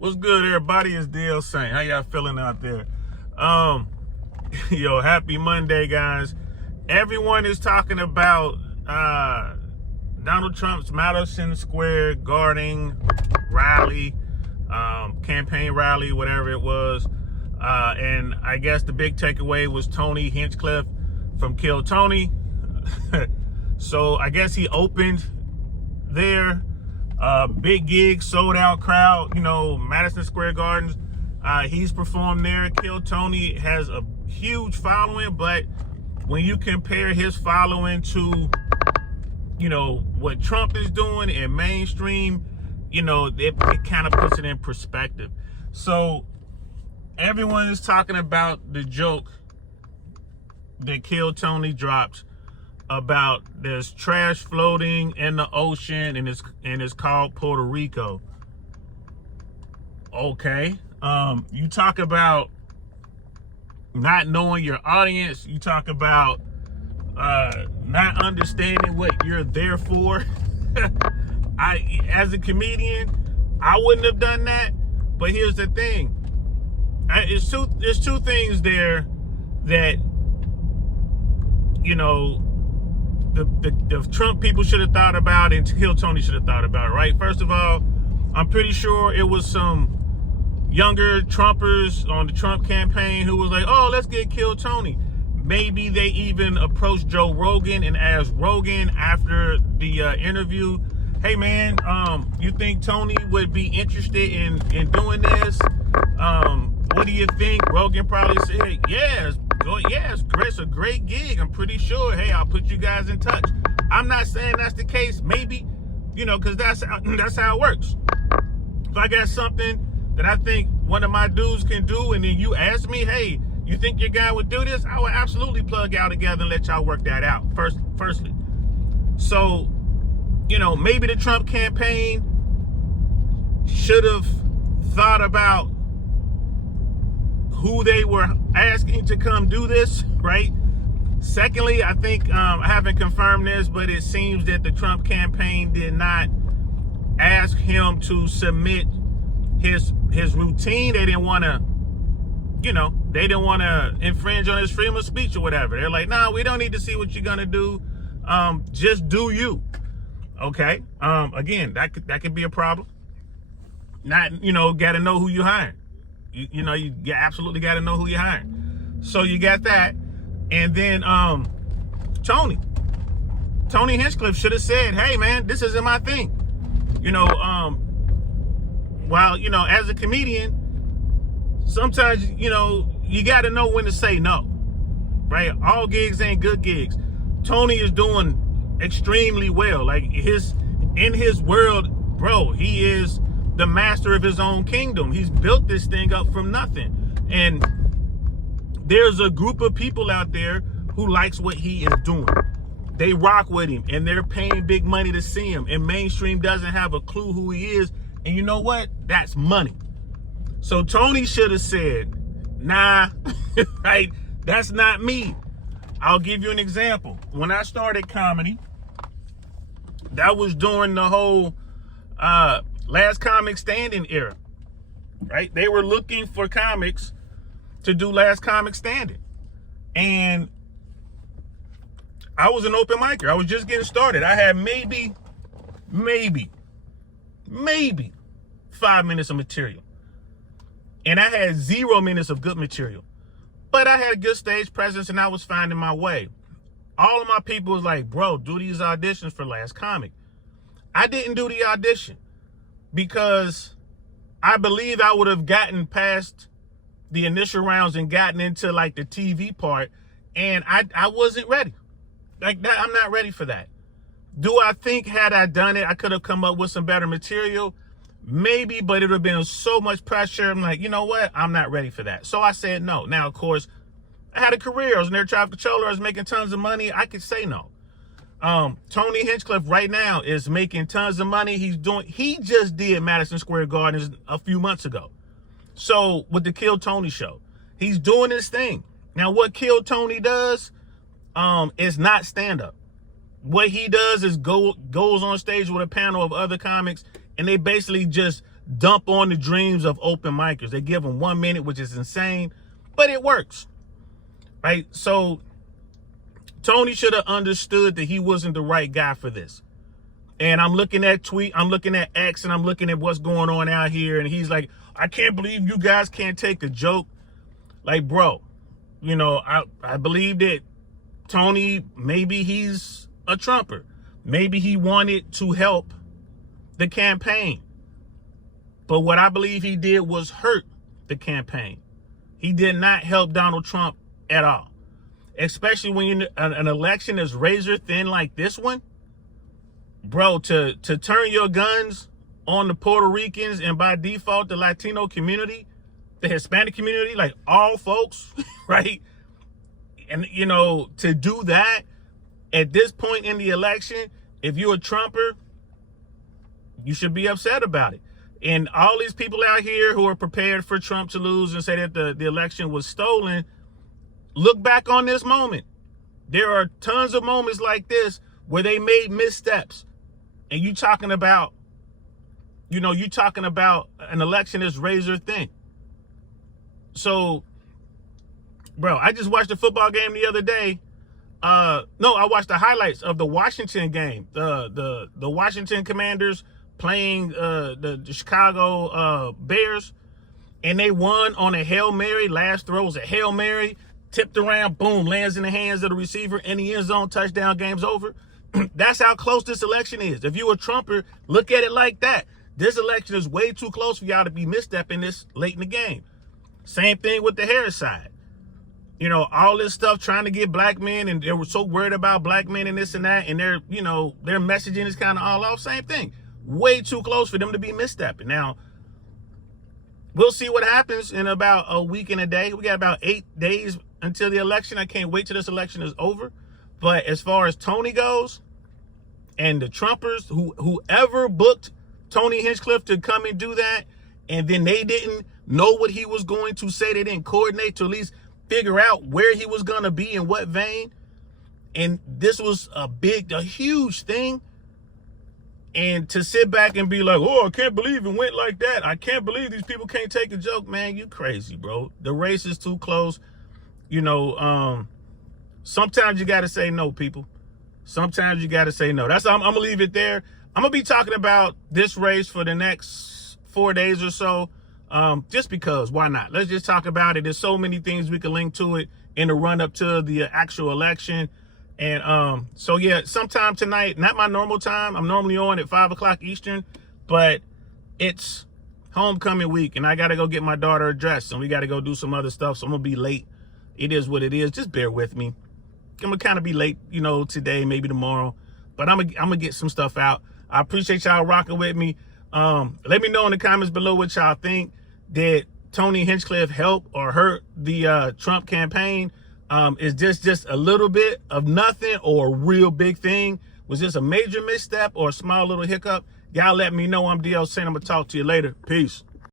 What's good, everybody? It's DL Saint. How y'all feeling out there? Yo, happy Monday, guys. Everyone is talking about Donald Trump's Madison Square Garden rally, campaign rally, whatever it was. And I guess the big takeaway was Tony Hinchcliffe from Kill Tony. So I guess he opened there. Big gig, sold out crowd, Madison Square Gardens. He's performed there. Kill Tony has a huge following, but when you compare his following to, what Trump is doing in mainstream, it kind of puts it in perspective. So everyone is talking about the joke that Kill Tony dropped about there's trash floating in the ocean and it's called Puerto Rico. Okay. You talk about not knowing your audience. You talk about not understanding what you're there for. As a comedian, I wouldn't have done that. But here's the thing. There's two things there that, the Trump people should have thought about and Kill Tony should have thought about, right? First of all, I'm pretty sure it was some younger Trumpers on the Trump campaign who was like, oh, let's get Kill Tony. Maybe they even approached Joe Rogan and asked Rogan after the interview, hey man, you think Tony would be interested in doing this? What do you think? Rogan probably said, yes, it's a great gig. I'm pretty sure. Hey, I'll put you guys in touch. I'm not saying that's the case. Maybe, because that's how it works. If I got something that I think one of my dudes can do, and then you ask me, hey, you think your guy would do this? I would absolutely plug y'all together and let y'all work that out. Firstly. So, maybe the Trump campaign should have thought about who they were asking to come do this, right? Secondly, I think, I haven't confirmed this, but it seems that the Trump campaign did not ask him to submit his routine. They didn't want to, they didn't want to infringe on his freedom of speech or whatever. They're like, nah, we don't need to see what you're going to do. Just do you. Okay. Again, that could be a problem. Not, got to know who you hiring. You absolutely got to know who you're hiring. So you got that. And then Tony Hinchcliffe should have said, hey, man, this isn't my thing. While, as a comedian, sometimes, you got to know when to say no, right? All gigs ain't good gigs. Tony is doing extremely well. Like in his world, bro, he is the master of his own kingdom. He's built this thing up from nothing. And there's a group of people out there who likes what he is doing. They rock with him and they're paying big money to see him. And mainstream doesn't have a clue who he is. And you know what? That's money. So Tony should have said, nah, right? That's not me. I'll give you an example. When I started comedy, that was during the whole Last Comic Standing era, right? They were looking for comics to do Last Comic Standing. And I was an open micer. I was just getting started. I had maybe 5 minutes of material. And I had 0 minutes of good material. But I had a good stage presence and I was finding my way. All of my people was like, bro, do these auditions for Last Comic. I didn't do the audition because I believe I would have gotten past the initial rounds and gotten into like the TV part. And I wasn't ready. Like that, I'm not ready for that. Do I think had I done it, I could have come up with some better material? Maybe, but it would have been so much pressure. I'm like, you know what? I'm not ready for that. So I said no. Now, of course, I had a career. I was an air traffic controller. I was making tons of money. I could say no. Tony Hinchcliffe right now is making tons of money. He just did Madison Square Gardens a few months ago. So with the Kill Tony show, he's doing his thing. Now, what Kill Tony does is not stand-up. What he does is goes on stage with a panel of other comics, and they basically just dump on the dreams of open micers. They give them 1 minute, which is insane, but it works, right? So Tony should have understood that he wasn't the right guy for this. And I'm looking at I'm looking at X, and I'm looking at what's going on out here, and he's like, I can't believe you guys can't take a joke. Like, bro, you know, I believe that Tony, maybe he's a Trumper. Maybe he wanted to help the campaign. But what I believe he did was hurt the campaign. He did not help Donald Trump at all. Especially when an election is razor thin like this one. Bro, to turn your guns on the Puerto Ricans and by default the Latino community, the Hispanic community, like all folks, right? And, you know, to do that at this point in the election, if you're a Trumper, you should be upset about it. And all these people out here who are prepared for Trump to lose and say that the election was stolen, look back on this moment. There are tons of moments like this where they made missteps. And you talking about, you know, you talking about an election that's razor thin. So, bro, I just watched a football game the other day. No, I watched the highlights of the Washington game. The Washington Commanders playing the Chicago Bears, and they won on a Hail Mary. Last throw was a Hail Mary, tipped around, boom, lands in the hands of the receiver in the end zone, touchdown, game's over. That's how close this election is. If you're a Trumper, look at it like that. This election is way too close for y'all to be misstepping this late in the game. Same thing with the Harris side. You know, all this stuff trying to get black men, and they were so worried about black men and this and that, and their, you know, their messaging is kind of all off. Same thing. Way too close for them to be misstepping. Now, we'll see what happens in about a week and a day. We got about 8 days until the election. I can't wait till this election is over. But as far as Tony goes, and the Trumpers, whoever booked Tony Hinchcliffe to come and do that, and then they didn't know what he was going to say, they didn't coordinate to at least figure out where he was going to be in what vein. And this was a huge thing. And to sit back and be like, oh, I can't believe it went like that. I can't believe these people can't take a joke, man. You crazy, bro. The race is too close. You know, sometimes you got to say no, people. Sometimes you got to say no. I'm going to leave it there. I'm going to be talking about this race for the next 4 days or so. Just because, why not? Let's just talk about it. There's so many things we can link to it in the run up to the actual election. And so, yeah, sometime tonight, not my normal time. I'm normally on at 5 o'clock Eastern, but it's homecoming week, and I got to go get my daughter dressed, and we got to go do some other stuff, so I'm going to be late. It is what it is. Just bear with me. I'm going to kind of be late, you know, today, maybe tomorrow, but I'm going to get some stuff out. I appreciate y'all rocking with me. Let me know in the comments below what y'all think. Did Tony Hinchcliffe help or hurt the Trump campaign? Is this just a little bit of nothing or a real big thing? Was this a major misstep or a small little hiccup? Y'all let me know. I'm DL Saint. I'm going to talk to you later. Peace.